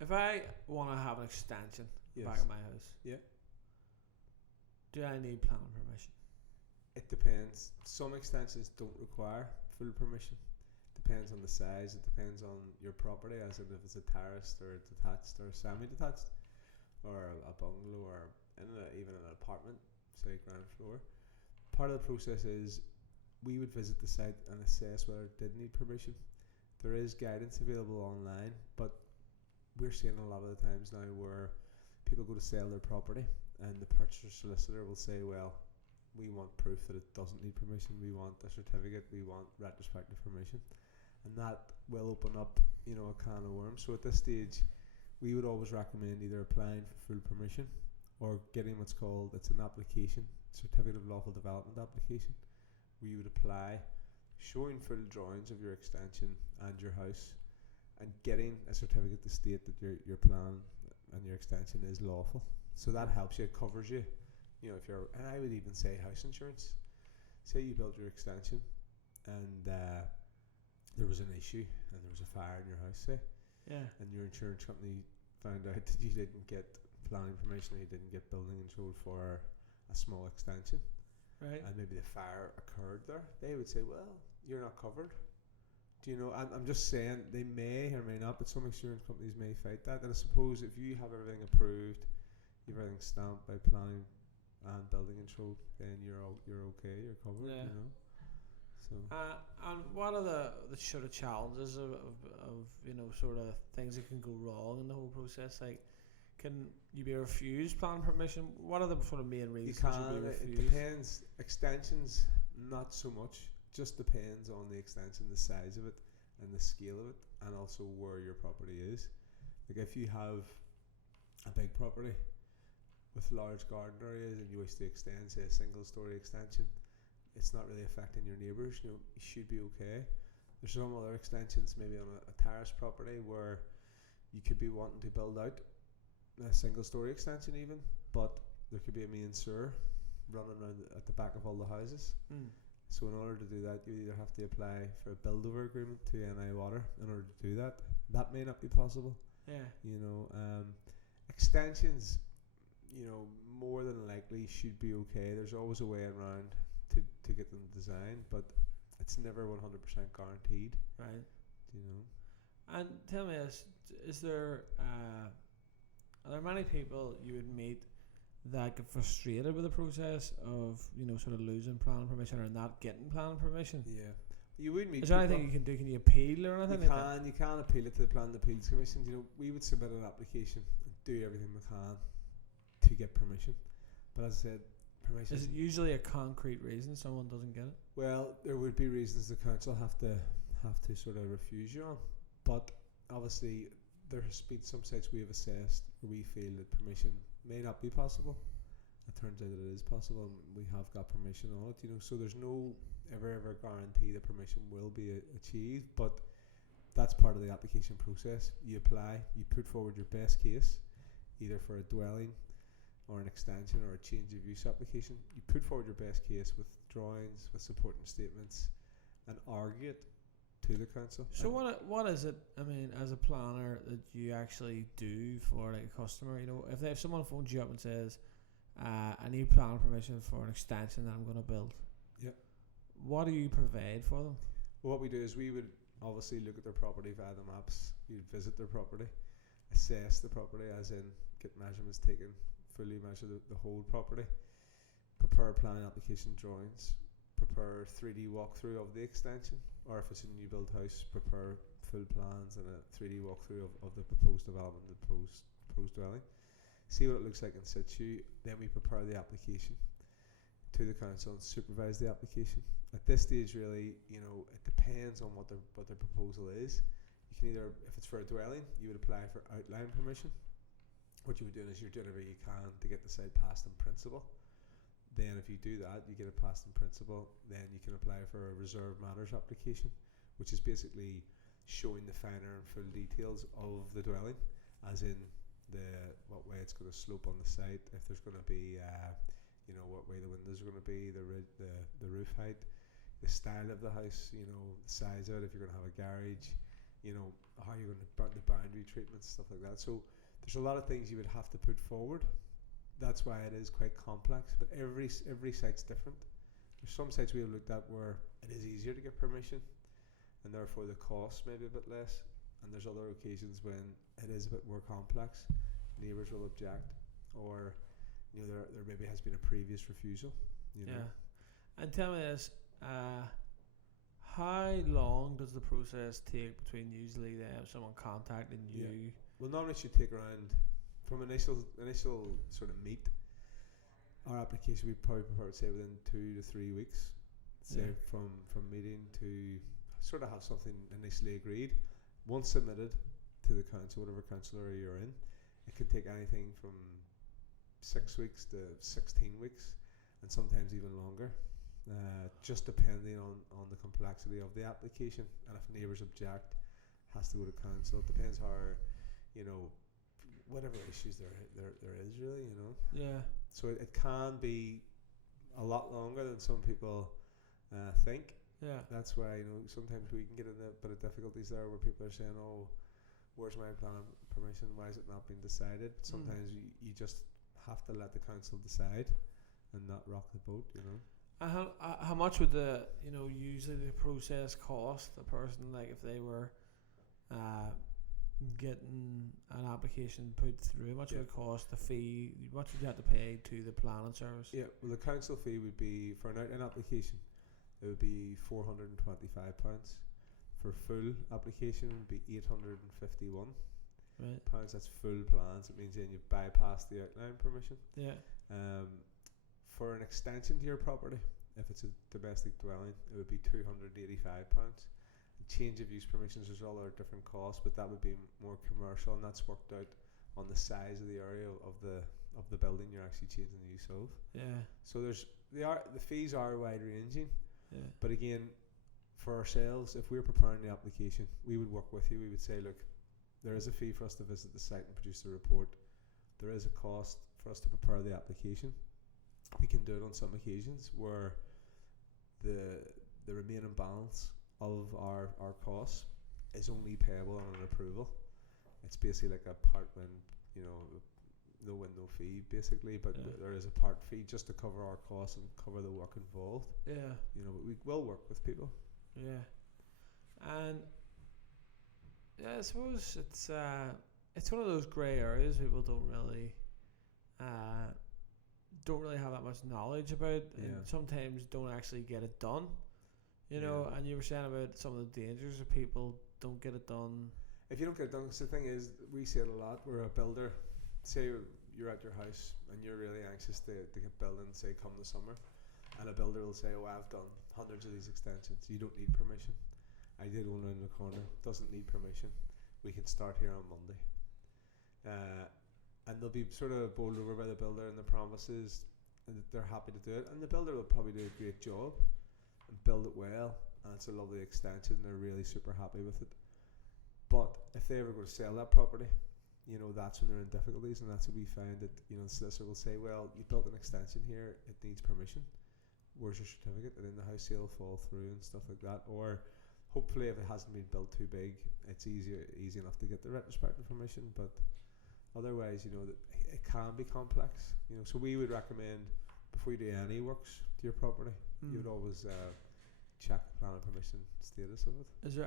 If I want to have an extension back Yes. of my house, Yeah. do I need planning permission? It depends. Some extensions don't require full permission. Depends on the size. It depends on your property, as in if it's a terraced or a detached or semi-detached, or a bungalow, or even an apartment, say ground floor. Part of the process is we would visit the site and assess whether it did need permission. There is guidance available online, but we're seeing a lot of the times now where people go to sell their property and the purchaser solicitor will say, well, we want proof that it doesn't need permission, we want a certificate, we want retrospective permission, and that will open up, a can of worms. So at this stage we would always recommend either applying for full permission or getting what's called, it's an application, certificate of lawful development application, where you would apply showing full drawings of your extension and your house, and getting a certificate to state that your plan and your extension is lawful. So that helps you, it covers you. If you're, and I would even say house insurance. Say you built your extension and there was an issue and there was a fire in your house, say, and your insurance company found out that you didn't get planning permission or you didn't get building control for a small extension, right? And maybe the fire occurred there, they would say, well, you're not covered. Do you know? I'm just saying they may or may not, but some insurance companies may fight that. And I suppose if you have everything approved, you have everything stamped by planning and building control, then you're okay, you're covered. Yeah. So. And what are the sort of challenges of sort of things that can go wrong in the whole process? Like, can you be refused planning permission? What are the sort of main reasons You you can. be refused? It depends. Extensions, not so much. Just depends on the extension, the size of it, and the scale of it, and also where your property is. Like if you have a big property with large garden areas and you wish to extend, say, a single-story extension, it's not really affecting your neighbours. You should be okay. There's some other extensions, maybe on a terrace property, where you could be wanting to build out a single-story extension even, but there could be a main sewer running around at the back of all the houses. So in order to do that, you either have to apply for a build-over agreement to NI Water in order to do that. That may not be possible. Yeah. Extensions, more than likely should be okay. There's always a way around to get them designed, but it's never 100% guaranteed. Right. And tell me this, is there are there many people you would meet that get frustrated with the process of sort of losing planning permission or not getting planning permission? Yeah, you would meet. Is there anything you can do? Can you appeal or anything? You can appeal it to the Planning Appeals Commission. We would submit an application and do everything we can to get permission. But as I said, permission. Is it usually a concrete reason someone doesn't get it? Well, there would be reasons the council have to sort of refuse you on, but obviously there has been some sites we have assessed where we feel that permission may not be possible. It turns out that it is possible, and we have got permission on it. So there's no ever guarantee that permission will be achieved, but that's part of the application process. You apply, you put forward your best case, either for a dwelling or an extension or a change of use application. You put forward your best case with drawings, with supporting statements, and argue it to the council. So what is it, I mean, as a planner, that you actually do for like a customer? If someone phones you up and says, I need planning permission for an extension that I'm going to build, what do you provide for them? Well, what we do is we would obviously look at their property via the maps. You'd visit their property, assess the property, as in get measurements taken, fully measure the whole property, prepare planning application drawings, prepare 3D walkthrough of the extension, or if it's a new build house, prepare full plans and a 3D walkthrough of the proposed development, the proposed dwelling, see what it looks like in situ. Then we prepare the application to the council and supervise the application. At this stage, really, it depends on what their proposal is. You can either, if it's for a dwelling, you would apply for outline permission. What you would do is you're doing everything you can to get the site passed in principle. Then if you do that, you get it passed in principle, then you can apply for a reserved matters application, which is basically showing the finer and full details of the dwelling, as in what way it's going to slope on the site, if there's going to be what way the windows are going to be, the roof height, the style of the house, the size of it, if you're going to have a garage, how you're going to the boundary treatments, stuff like that. So there's a lot of things you would have to put forward. That's why it is quite complex. But every site's different. There's some sites we have looked at where it is easier to get permission, and therefore the cost may be a bit less. And there's other occasions when it is a bit more complex. Neighbours will object, or there maybe has been a previous refusal. Yeah. And tell me this: how long does the process take between usually someone contacting you? Yeah. Well, normally it should take around from initial sort of meet. Our application we probably prefer to say within 2 to 3 weeks. Say from meeting to sort of have something initially agreed. Once submitted to the council, whatever council area you're in, it can take anything from 6 weeks to 16 weeks, and sometimes even longer, just depending on the complexity of the application. And if neighbours object, has to go to council. It depends how, whatever issues there is really, Yeah. So it can be a lot longer than some people think. Yeah. That's why sometimes we can get in a bit of difficulties there where people are saying, "Oh, where's my planning permission? Why is it not being decided?" Sometimes you just have to let the council decide and not rock the boat. And how much would usually the process cost a person, like if they were getting an application put through? How much would it cost? The fee? What would you have to pay to the planning service? Yeah, well, the council fee would be for an application. It would be £425. For full application, it would be £851. Right. That's full plans. It means then you bypass the outline permission. Yeah. For an extension to your property, if it's a domestic dwelling, it would be £285. Change of use permissions, there's all our different costs, but that would be more commercial, and that's worked out on the size of the area of the building you're actually changing the use of. Yeah. So the fees are wide ranging. Yeah. But again, for ourselves, if we're preparing the application, we would work with you. We would say, look, there is a fee for us to visit the site and produce the report. There is a cost for us to prepare the application. We can do it on some occasions where the remaining balance of our costs is only payable on an approval. It's basically like a part when, no win, no fee basically, but there is a part fee just to cover our costs and cover the work involved. Yeah. But we will work with people. Yeah. And I suppose it's one of those grey areas people don't really have that much knowledge about, and sometimes don't actually get it done. And you were saying about some of the dangers of people don't get it done. If you don't get it done, the thing is, we see it a lot where a builder, say you're at your house and you're really anxious to get building, say come the summer, and a builder will say, "Oh, I've done hundreds of these extensions, you don't need permission. I did one around the corner, doesn't need permission, we can start here on Monday." And they'll be sort of bowled over by the builder and the promises, and that they're happy to do it, and the builder will probably do a great job and build it well, and it's a lovely extension, they're really super happy with it. But if they ever go to sell that property, that's when they're in difficulties, and that's what we find that, the solicitor will say, "Well, you built an extension here, it needs permission. Where's your certificate?" And then the house sale will fall through and stuff like that. Or hopefully, if it hasn't been built too big, it's easy enough to get the retrospective permission. But otherwise, that it can be complex. So we would recommend, before you do any works to your property, you would always check the planning permission status of it. Is there